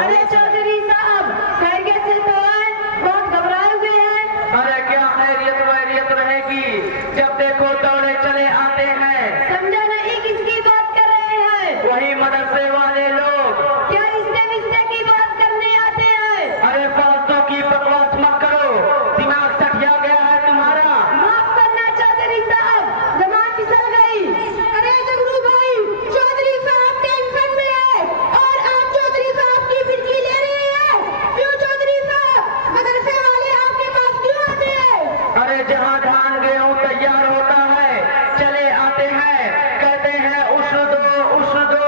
अरे चौधरी साहब खैरियत से तो आए, बहुत घबराए हुए हैं। अरे क्या खैरियत वैरियत रहेगी, जब देखो दौड़े चले आते हैं। समझा नहीं किसकी बात कर रहे हैं? वही मदरसे वाले लोग। क्या रिश्ते विश्ते की बात करने आते हैं? अरे फालतू की बकवास मत करो, दिमाग सठिया गया है तुम्हारा। माफ करना चौधरी साहब, जबान फिसल गई। अरे जगरू भाई, चौधरी साहब टेंशन में है और आप चौधरी साहब की फिरकी ले रहे हैं। क्यों चौधरी साहब, मदरसे वाले आपके पास क्यों आते हैं? अरे जहाँ धान गेहूँ तैयार होता है चले आते हैं, कहते हैं उस दो।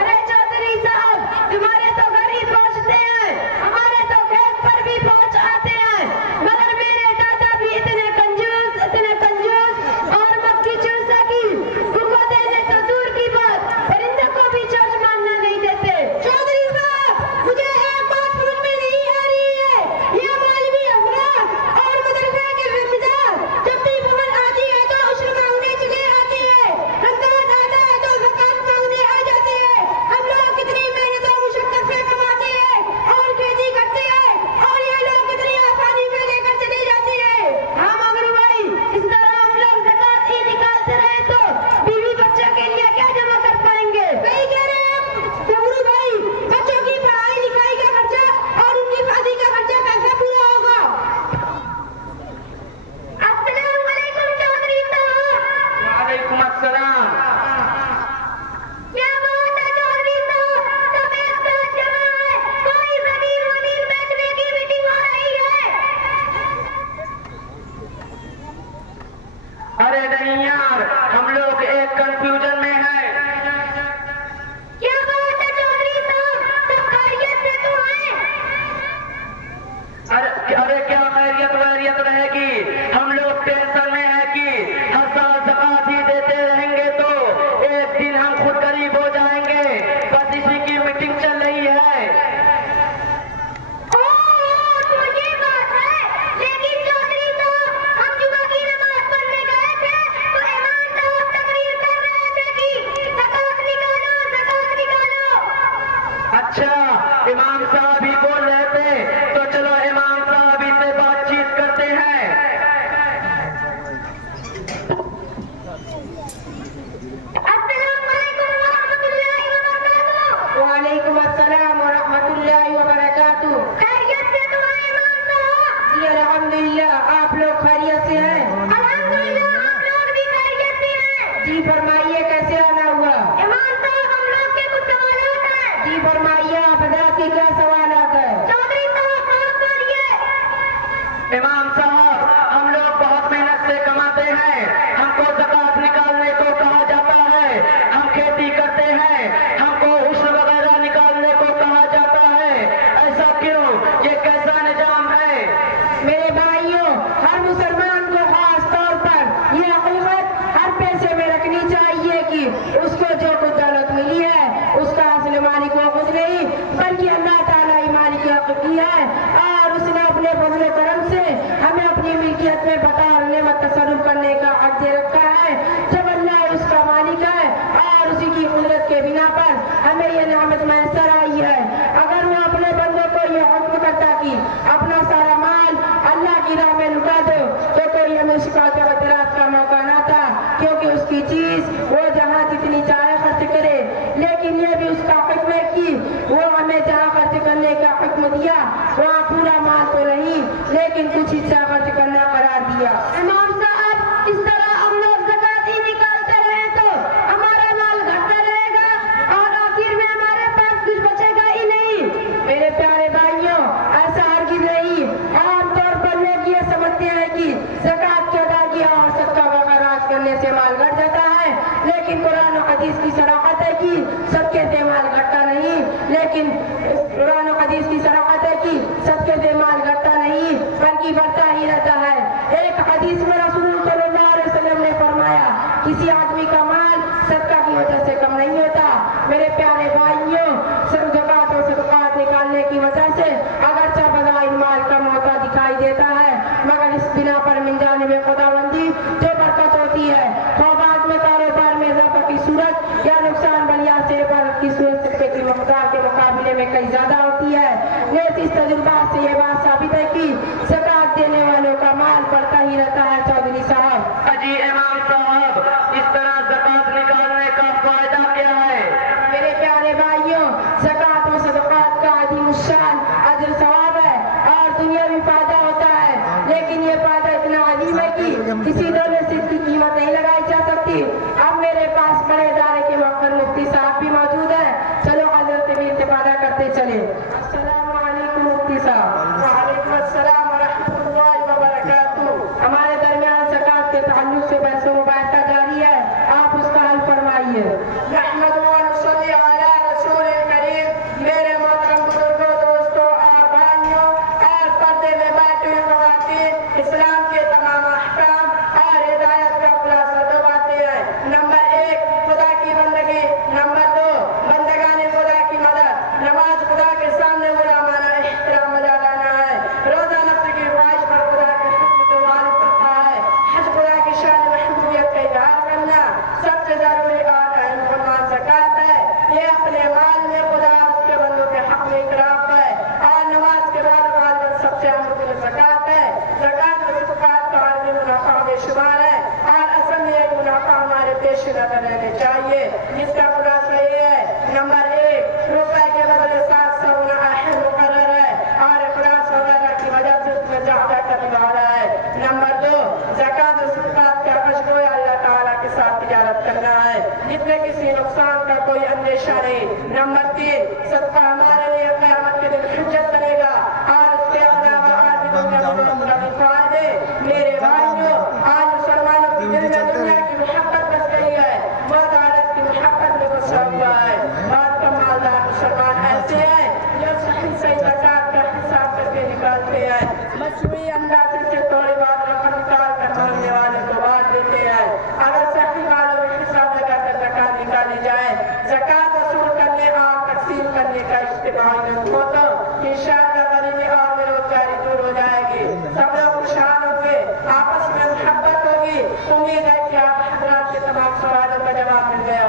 अरे चौधरी साहब, तुम्हारे तो घर ही पहुँचते हैं, हमारे तो खेत पर भी पहुँच आते हैं। मगर मेरे दादा भी इतने कंजूस और मक्खी चूसा की उनको देने तो दूर की बात, परिंदों को भी चोंच मारना नहीं देते। चौधरी साहब, मुझे एक बात समझ में नहीं आ रही है, ये मौलवी अफराद और मदरसे के जिम्मेदार जब भी भवन आती है तो उश्र मांगने चले आते हैं, रमजान आता है तो ज़कात मांगने आ जाते हैं। हम लोग कितनी मेहनत और मुशक्कत से कमाते हैं और खेती करते हैं और ये लोग कितनी आसानी में लेकर चले जाते हैं। हाँ मगर भाई, इस तरह हम लोग ज़कात ही निकालते रहे तो बीवी बच्चों के लिए क्या जमा कर पाएंगे? सही कह रहे हैं आप जगरू भाई, बच्चों की पढ़ाई लिखाई का खर्चा और उनकी शादी का खर्चा कैसे पूरा होगा? अस्सलाम वालेकुम चौधरी साहब। वालेकुम अस्सलाम। क्या बात है चौधरी साहब, सब एक साथ जमा है, कोई जमीन वमीन बेचने की मीटिंग हो रही है? अरे नहीं यार, हम लोग एक कंफ्यूजन में हैं। क्या बात है चौधरी साहब, सब खैरियत से तो हैं? अरे क्या खैरियत वैरियत रहेगी, हम लोग टेंशन में है कि हर साल ज़कात ही देते रहेंगे तो एक दिन हम खुद गरीब हो जाएंगे, बस इसी की मीटिंग चल रही है। ओह, तो ये बात है। लेकिन चौधरी साहब, हम जुमा की नमाज पढ़ने गए थे तो इमाम साहब तकरीर कर रहे थे कि ज़कात निकालो। अच्छा, इमाम साहब ही बोल रहे थे, तो चलो इमाम साहब ही से बातचीत करते हैं। अस्सलाम वालेकुम व रहमतुल्लाहि व बरकातुहू। वालेकुम अस्सलाम व रहमतुल्लाहि व बरकातुहू। खैरियत से तो हैं इमाम साहब? जी अल्हम्दुलिल्लाह, आप लोग खैरियत से हैं? अल्हम्दुलिल्लाह, हम लोग भी खैरियत से हैं। जी फरमाइए, कैसे आना हुआ? इमाम साहब, हम लोग के कुछ सवालात हैं। जी फरमाइए, आप हज़रात के क्या सवालात है? चौधरी साहब आप बोलिए। इमाम साहब, हम लोग बहुत मेहनत से कमाते हैं, हमको ज़कात निकालने को कहा जाता है, हम खेती करते हैं, हमको उश्र वगैरह निकालने को कहा जाता है, ऐसा क्यों? ये कैसा निजाम है? मेरे भाइयों, हर मुसलमान को खास तौर पर ये हकीकत हर पैसे में रखनी चाहिए कि उसको जो कुछ दौलत मिली है उसका असल मालिक वो खुद नहीं बल्कि अल्लाह ताला ही मालिक हकीकी है, और उसने अपने फजल करम से हमें अपनी मिल्कियत में बतौर नेमत तसर्रुफ करने का हक दे रखा है। जब अल्लाह उसका मालिक है और उसी की कुदरत के बिना पर हमें ये नेमत मैसर आई है, अगर वो अपने बंदों को ये हुक्म करता कि अपना सारा माल अल्लाह की राह में लुटा दो तो कोई हमें शिकायत और एतराज का मौका ना था, क्योंकि उसकी चीज वो जहाँ जितनी चाहे खर्च करे। लेकिन ये भी उसका हुक्म है कि वो हमें जहाँ खर्च करने का हुक्म दिया वहाँ पूरा माल तो नहीं लेकिन कुछ हिस्सा खर्च करना करार दिया। इमाम साहब, इस तरह हम लोग ज़कात ही निकालते रहे तो हमारा माल घटता रहेगा और आखिर में हमारे पास कुछ बचेगा ही नहीं। मेरे प्यारे भाइयों, ऐसा हरगिज़ नहीं। आम तौर पर लोग ये समझते हैं कि ज़कात की अदायगी और सदका वगैरह करने से माल घट जाता है, लेकिन कुरान और हदीस की सराहत है कि सदके से माल घटता नहीं, लेकिन कुरान और हदीस की सराहत है कि सदके से माल घटता नहीं बल्कि बढ़ता ही रहता है। एक हदीस में रसूल सल्लल्लाहु अलैहि वसल्लम ने फरमाया, किसी आदमी का माल सदका की वजह से कम नहीं होता। मेरे प्यारे भाइयों, ज़कात और सदक़ात निकालने की वजह से अगरचे बज़ाहिर माल कम होता दिखाई देता है, मगर इस बिना पर मिन जानिब खुदाबंदी जो बरकत होती है, खौबात में कारोबार में इजाफा की सूरत या नुकसान बलिया से इबादत की सूरत सदक़े की मक़दार के मुकाबले में में कई ज्यादा होती है। लेकिन इस तजुर्बा से ये बात साबित है कि ज़कात देने वालों का माल बढ़ता ही रहता है। चौधरी साहब, अजी इमाम साहब, इस तरह ज़कात निकालने का फायदा क्या है? मेरे प्यारे भाइयों, ज़कात और सदक़ात का अज़ीम शान अजर सवाब है और दुनिया में फायदा होता है, लेकिन ये फायदा इतना अजीम है कि किसी दौलत से इसकी कीमत नहीं लगाई जा सकती। अब मेरे पास बड़े इदारे के वक्र मुफ्ती साहब भी मौजूद हैं। चलो हजरत भी इत्तिफादा करते चले। अस्सलाम वालेकुम मुफ्ती साहब। वालेकुम अस्सलाम व रहमतुल्लाहि व बरकातुहू। हमारे दरमियान ज़कात के ताल्लुक से बहस मुबाहसा जारी है, आप उसका हल फरमाइए। रहमतु व नसल्ली अला रसूलिल करीम। मेरे मोहतरम बुजुर्गों, दोस्तों और भाइयों और पर्दे में बैठे हुए ख़वातीन, इस्लाम के तमाम अहकाम और हिदायत का खुलासा दो बातें हैं। नंबर 1, खुदा की बंदगी। नंबर 2, बंदगाने खुदा की मदद। नमाज खुदा के सामने गुलामाना एहतराम अदा लाना है। रोजा नफ्स की ख्वाहिश पर खुदा के हुक्म को वालिब करता है। हज खुदा की शान महबूबियत का इजहार करना सबसे जरूरी और अहम फरमान ज़कात है। ये अपने माल में खुदा और उसके बंदों के हक में इकरार है और नमाज के बाद वालिद सबसे अहम रुकन ज़कात है। ज़कात और सदक़ात का आदमी मुनाफा बेशुमार है और असल में ये मुनाफा हमारे पेश नजर रहने चाहिए, जिसका खुलासा ये है। नंबर 1, रुपए के बदले 700 अहम मुकर्रर है और इखलास वगैरह की वजह से उसमें ज़्यादा करने वाला है। नंबर 2, ज़कात और सदक़ात का अजर अल्लाह ताला के साथ तिजारत करना है, जिसमें किसी नुकसान का कोई अंदेशा नहीं। नंबर 3, सदका हमारे लिए क़यामत के दिन हुज्जत बनेगा और उसके अलावा आदि दुनिया में मुस्तक़िल फायदे। मेरे भाइयों, आज मुसलमानों की दिल में दुनिया की मोहब्बत बस गई है, मौत की मोहब्बत में बसा हुआ है। बहुत कम मालदार मुसलमान ऐसे हैं जो सही ज़कात का हिसाब करके निकालते हैं। मजबूरी अंदाज़े से थोड़ी बहुत रकम निकाल कर मांगने वाले को बांट देते हैं। अगर सही मालों में हिसाब लगाकर ज़कात निकाली जाए, ज़कात वसूल करने और तकसीम करने का इज्तिमाई हो तो इंशाअल्लाह गरीबी और बेरोजगारी दूर हो जाएगी, सब लोग खुशहाल होंगे, आपस में मोहब्बत होगी। उम्मीद है कि आप हज़रात के तमाम सवालों का जवाब मिल गया